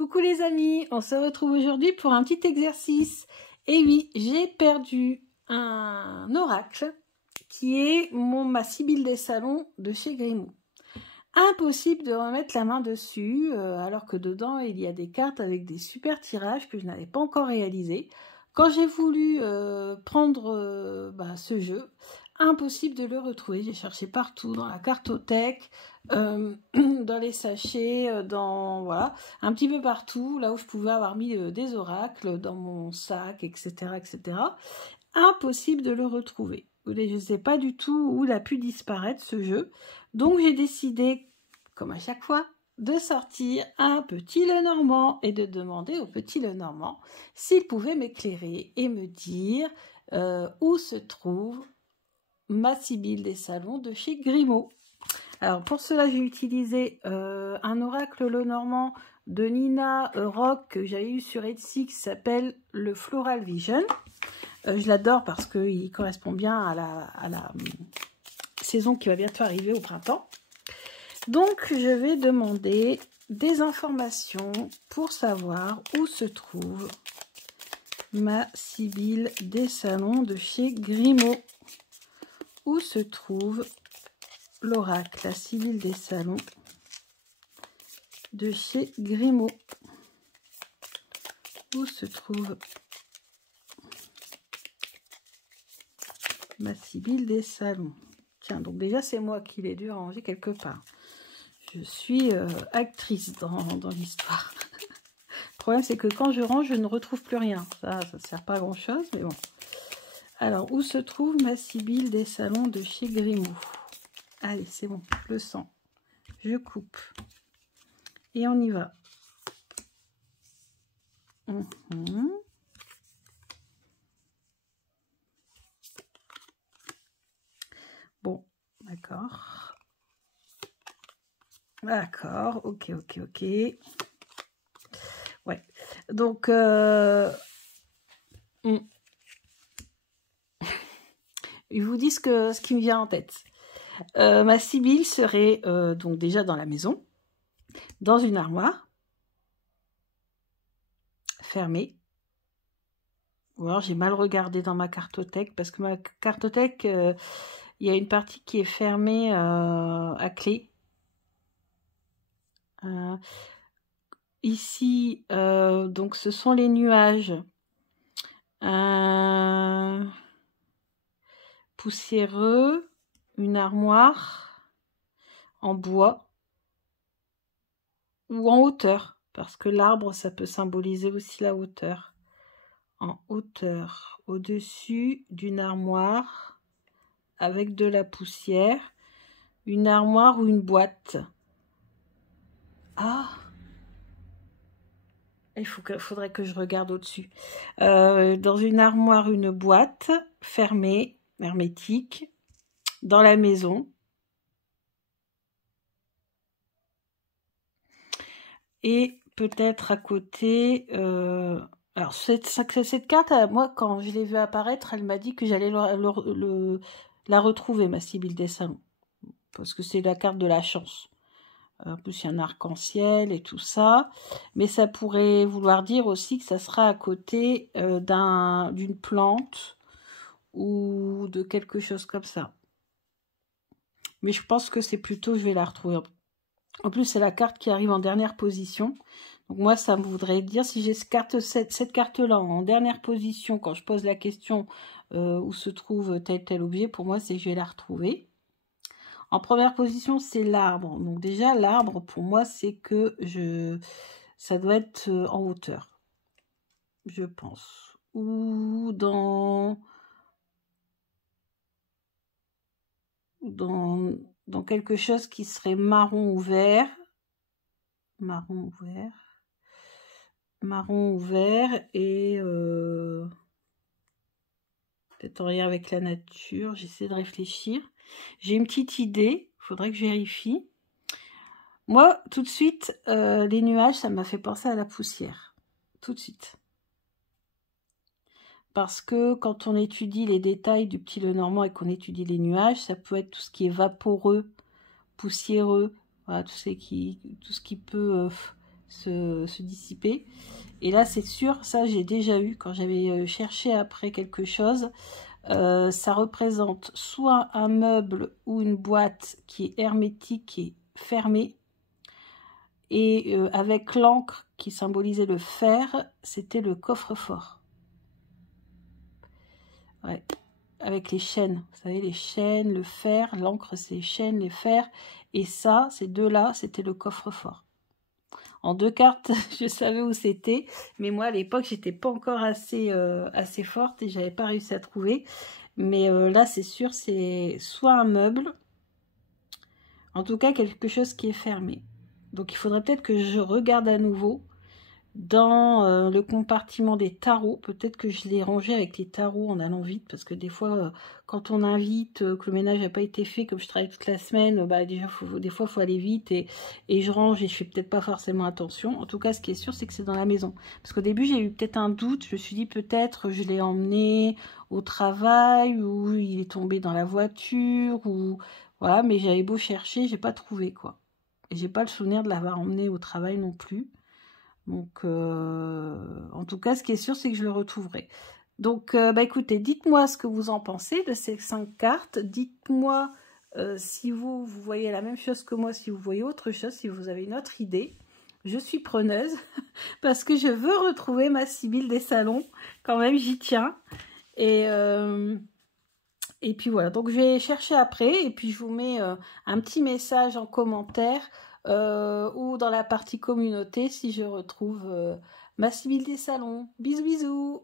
Coucou les amis, on se retrouve aujourd'hui pour un petit exercice. Et oui, j'ai perdu un oracle qui est ma Sibylle des salons de chez Grimaud. Impossible de remettre la main dessus alors que dedans il y a des cartes avec des super tirages que je n'avais pas encore réalisés. Quand j'ai voulu prendre ce jeu, impossible de le retrouver. J'ai cherché partout, dans la cartothèque, dans les sachets, voilà, un petit peu partout, là où je pouvais avoir mis des oracles, dans mon sac, etc., etc. Impossible de le retrouver. Je ne sais pas du tout où il a pu disparaître ce jeu. Donc j'ai décidé, comme à chaque fois, de sortir un petit Lenormand et de demander au petit Lenormand s'il pouvait m'éclairer et me dire où se trouve ma Sibylle des salons de chez Grimaud. Alors pour cela, j'ai utilisé un oracle Lenormand de Nina Rock que j'avais eu sur Etsy qui s'appelle le Floral Vision. Je l'adore parce qu'il correspond bien à la saison qui va bientôt arriver au printemps. Donc je vais demander des informations pour savoir où se trouve ma Sibylle des salons de chez Grimaud. Où se trouve l'oracle, la Sibylle des salons de chez Grimaud? Où se trouve ma Sibylle des salons? Tiens, donc déjà c'est moi qui l'ai dû ranger quelque part. Je suis actrice dans l'histoire. Le problème c'est que quand je range, je ne retrouve plus rien. Ça ne sert pas à grand chose, mais bon. Alors, où se trouve ma Sibylle des salons de chez Grimaud? Allez, c'est bon, je le sens. Je coupe. Et on y va. Bon, d'accord. D'accord, ok. Ouais, donc... Ils vous disent ce qui me vient en tête. Ma Sibylle serait donc déjà dans la maison, dans une armoire, fermée. Ou alors j'ai mal regardé dans ma cartothèque, parce que ma cartothèque, il y a une partie qui est fermée à clé. Ici, donc ce sont les nuages. Poussiéreux, une armoire en bois ou en hauteur, parce que l'arbre, ça peut symboliser aussi la hauteur. En hauteur, au-dessus d'une armoire avec de la poussière, une armoire ou une boîte. Ah, faudrait que je regarde au-dessus. Dans une armoire, une boîte fermée, hermétique, dans la maison. Et peut-être à côté... alors, cette carte, moi, quand je l'ai vue apparaître, elle m'a dit que j'allais la retrouver, ma Sibylle des salons. Parce que c'est la carte de la chance. En plus, il y a un arc-en-ciel et tout ça. Mais ça pourrait vouloir dire aussi que ça sera à côté d'une plante ou de quelque chose comme ça. Mais je pense que c'est plutôt, je vais la retrouver. En plus, c'est la carte qui arrive en dernière position. Donc moi, ça me voudrait dire, si j'ai cette carte-là en dernière position, quand je pose la question où se trouve tel objet, pour moi, c'est que je vais la retrouver. En première position, c'est l'arbre. Donc déjà, l'arbre, pour moi, c'est que ça doit être en hauteur, je pense. Ou dans quelque chose qui serait marron ou vert. Marron ou vert et peut-être en lien avec la nature. J'essaie de réfléchir. J'ai une petite idée, il faudrait que je vérifie. Moi, tout de suite, les nuages, ça m'a fait penser à la poussière. Tout de suite. Parce que quand on étudie les détails du petit Lenormand et qu'on étudie les nuages, ça peut être tout ce qui est vaporeux, poussiéreux, voilà, tout ce qui peut se dissiper. Et là, c'est sûr, ça j'ai déjà eu quand j'avais cherché après quelque chose. Ça représente soit un meuble ou une boîte qui est hermétique, qui est fermée. Et avec l'encre qui symbolisait le fer, c'était le coffre-fort. Ouais. Avec les chaînes, vous savez, les chaînes, le fer, l'encre c'est les chaînes, les fers. Et ça, ces deux-là, c'était le coffre-fort. En 2 cartes, je savais où c'était, mais moi à l'époque, j'étais pas encore assez forte et j'avais pas réussi à trouver. Mais là, c'est sûr, c'est soit un meuble, en tout cas quelque chose qui est fermé. Donc il faudrait peut-être que je regarde à nouveau dans le compartiment des tarots. Peut-être que je l'ai rangé avec les tarots en allant vite, parce que des fois, quand on invite, que le ménage n'a pas été fait, comme je travaille toute la semaine, bah déjà, des fois, il faut aller vite, et je range, et je fais peut-être pas forcément attention. En tout cas, ce qui est sûr, c'est que c'est dans la maison. Parce qu'au début, j'ai eu peut-être un doute, je me suis dit, peut-être, je l'ai emmené au travail, ou il est tombé dans la voiture, ou... Voilà, mais j'avais beau chercher, j'ai pas trouvé, quoi. Et j'ai pas le souvenir de l'avoir emmené au travail non plus. Donc, en tout cas, ce qui est sûr, c'est que je le retrouverai. Donc, bah, écoutez, dites-moi ce que vous en pensez de ces 5 cartes. Dites-moi si vous voyez la même chose que moi, si vous voyez autre chose, si vous avez une autre idée. Je suis preneuse parce que je veux retrouver ma Sybille des salons. Quand même, j'y tiens. Et puis voilà, donc je vais chercher après et puis je vous mets un petit message en commentaire ou dans la partie communauté si je retrouve ma Sybille des salons. Bisous bisous.